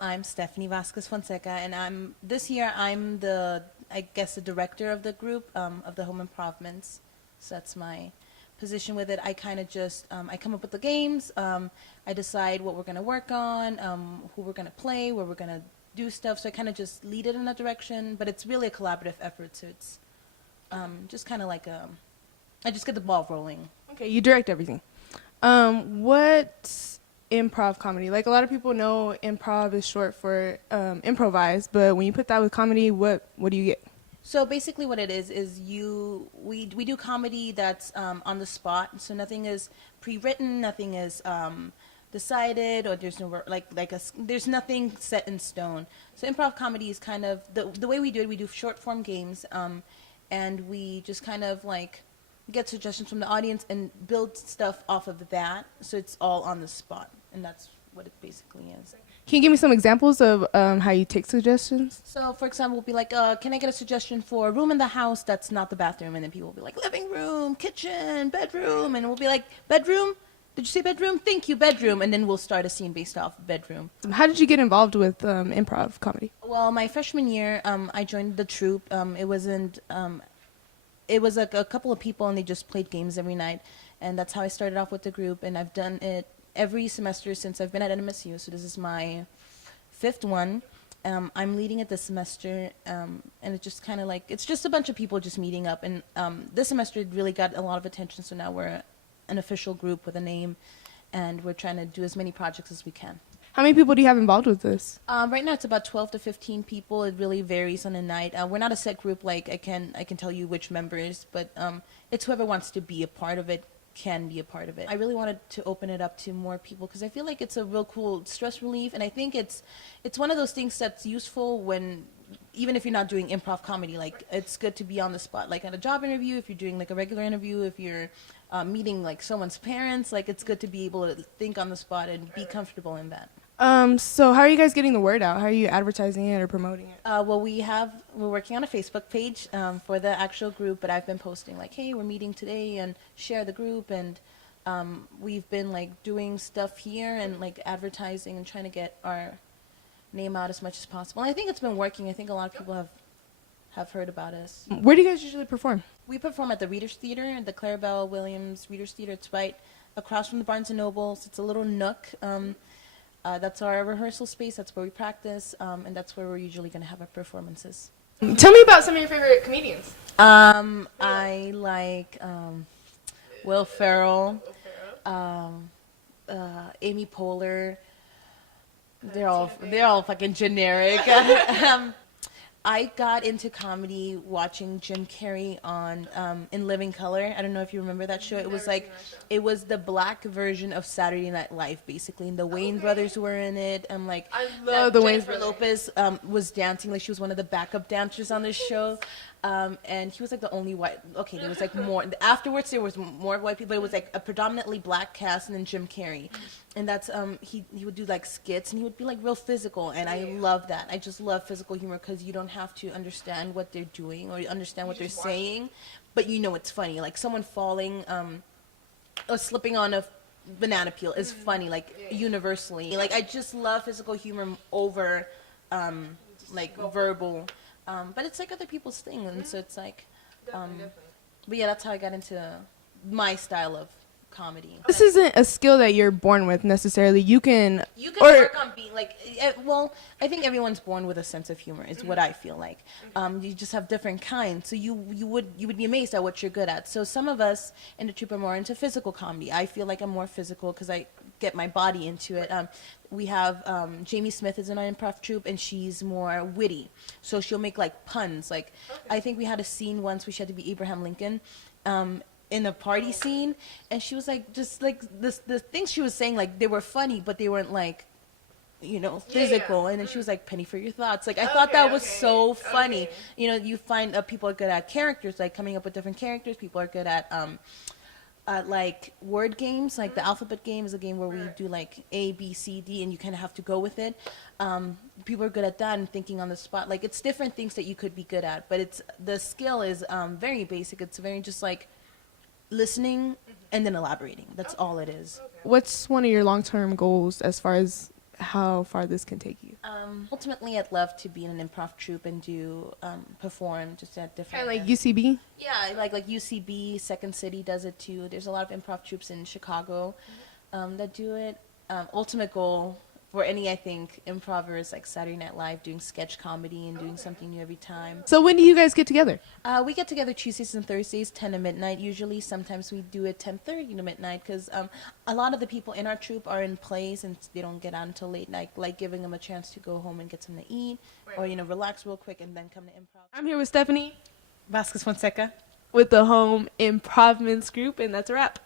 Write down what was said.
I'm Stephanie Vasquez Fonseca, and this year I'm I guess the director of the group of the Home Improvements. So that's my position with it. I kind of just I come up with the games. I decide what we're gonna work on, who we're gonna play, where we're gonna do stuff. So I kind of just lead it in that direction. But it's really a collaborative effort. So it's just kind of like I just get the ball rolling. Okay, you direct everything. What improv comedy? Like a lot of people know improv is short for improvise, but when you put that with comedy, what do you get? So basically, what it is we do comedy that's on the spot. So nothing is pre-written, nothing is decided, or there's no there's nothing set in stone. So improv comedy is kind of the way we do it. We do short form games, and we just kind of like get suggestions from the audience and build stuff off of that. So it's all on the spot, and that's what it basically is. Can you give me some examples of how you take suggestions? So, for example, we'll be like, can I get a suggestion for a room in the house that's not the bathroom? And then people will be like, living room, kitchen, bedroom. And we'll be like, bedroom? Did you say bedroom? Thank you, bedroom. And then we'll start a scene based off bedroom. How did you get involved with improv comedy? Well, my freshman year, I joined the troupe. It was like a couple of people, and they just played games every night. And that's how I started off with the group. And I've done it every semester since I've been at NMSU, so this is my 5th one. I'm leading it this semester, and it's just kind of like, it's just a bunch of people just meeting up, and this semester it really got a lot of attention, so now we're an official group with a name, and we're trying to do as many projects as we can. How many people do you have involved with this? Right now it's about 12 to 15 people. It really varies on a night. We're not a set group, like I can tell you which members, but it's whoever wants to be a part of it can be a part of it. I really wanted to open it up to more people because I feel like it's a real cool stress relief, and I think it's one of those things that's useful when, even if you're not doing improv comedy, like it's good to be on the spot, like at a job interview, if you're doing like a regular interview, if you're meeting like someone's parents, like it's good to be able to think on the spot and be comfortable in that. So how are you guys getting the word out? How are you advertising it or promoting it? Well, we're working on a Facebook page for the actual group, but I've been posting like, hey, we're meeting today, and share the group, and we've been like doing stuff here and like advertising and trying to get our name out as much as possible. And I think it's been working. I think a lot of people have heard about us. Where do you guys usually perform? We perform at the Reader's Theater, the Clarabelle Williams Reader's Theater. It's right across from the Barnes and Nobles. It's a little nook. That's our rehearsal space. That's where we practice, and that's where we're usually going to have our performances. Tell me about some of your favorite comedians. I like Will Ferrell, Amy Poehler. They're all fucking generic. I got into comedy watching Jim Carrey on In Living Color. I don't know if you remember that show. It was the black version of Saturday Night Live, basically. And the Wayne brothers were in it. I'm like, I love the Wayne Jennifer Lopez was dancing, like she was one of the backup dancers on this show. And he was like the only white. Okay, there was like more. Afterwards, there was more white people. But it was like a predominantly black cast, and then Jim Carrey, and that's he would do like skits, and he would be like real physical, and I love that. I just love physical humor because you don't have to understand what they're doing or understand what they're saying, but you know it's funny. Like someone falling or slipping on a banana peel is funny, like universally. Like I just love physical humor over like verbal. But it's like other people's thing, and so it's like, but yeah, that's how I got into my style of comedy. This isn't a skill that you're born with necessarily. You can work on being like, well, I think everyone's born with a sense of humor, is what I feel like. You just have different kinds, so you would be amazed at what you're good at. So some of us in the troupe are more into physical comedy. I feel like I'm more physical because I get my body into it. We have Jamie Smith is in our improv troupe, and she's more witty, so she'll make like puns. Like I think we had a scene once where she had to be Abraham Lincoln in a party scene, and she was like, just like the things she was saying, like they were funny, but they weren't like, you know, physical. And then she was like, penny for your thoughts. Like I thought that was so funny. You know, you find people are good at characters, like coming up with different characters. People are good at like word games, like the alphabet game is a game where we do like A, B, C, D, and you kind of have to go with it. People are good at that and thinking on the spot. Like it's different things that you could be good at, but the skill is very basic. It's very just like listening and then elaborating. That's all it is. What's one of your long-term goals as far as how far this can take you? Ultimately, I'd love to be in an improv troupe and do perform just at different. Kind of like UCB. Yeah, like UCB, Second City does it too. There's a lot of improv troupes in Chicago that do it. Ultimate goal for any, I think, improvers like Saturday Night Live, doing sketch comedy and doing something new every time. So when do you guys get together? We get together Tuesdays and Thursdays, 10 to midnight usually. Sometimes we do it 10:30 to midnight because a lot of the people in our troupe are in plays and they don't get out until late night, like giving them a chance to go home and get something to eat or, relax real quick and then come to improv. I'm here with Stephanie Vasquez Fonseca. with the Home Improvements group, and that's a wrap.